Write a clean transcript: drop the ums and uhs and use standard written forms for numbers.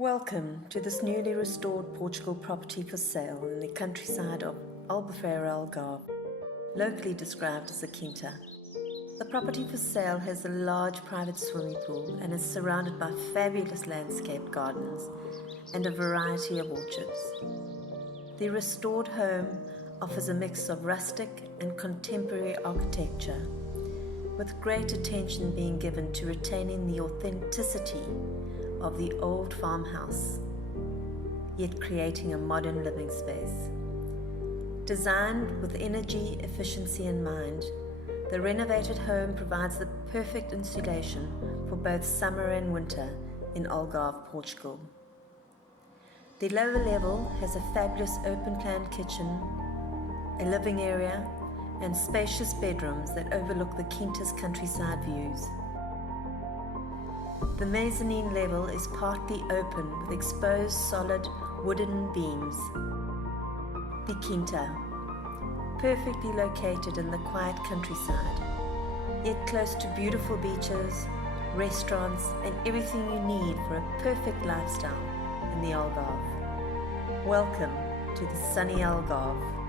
Welcome to this newly restored Portugal property for sale in the countryside of Albufeira Algarve, locally described as a quinta. The property for sale has a large private swimming pool and is surrounded by fabulous landscaped gardens and a variety of orchards. The restored home offers a mix of rustic and contemporary architecture, with great attention being given to retaining the authenticity of the old farmhouse, yet creating a modern living space. Designed with energy efficiency in mind, the renovated home provides the perfect insulation for both summer and winter in Algarve, Portugal. The lower level has a fabulous open-plan kitchen, a living area, and spacious bedrooms that overlook the quinta's countryside views. The mezzanine level is partly open with exposed solid wooden beams. The quinta, perfectly located in the quiet countryside, yet close to beautiful beaches, restaurants, and everything you need for a perfect lifestyle in the Algarve. Welcome to the sunny Algarve.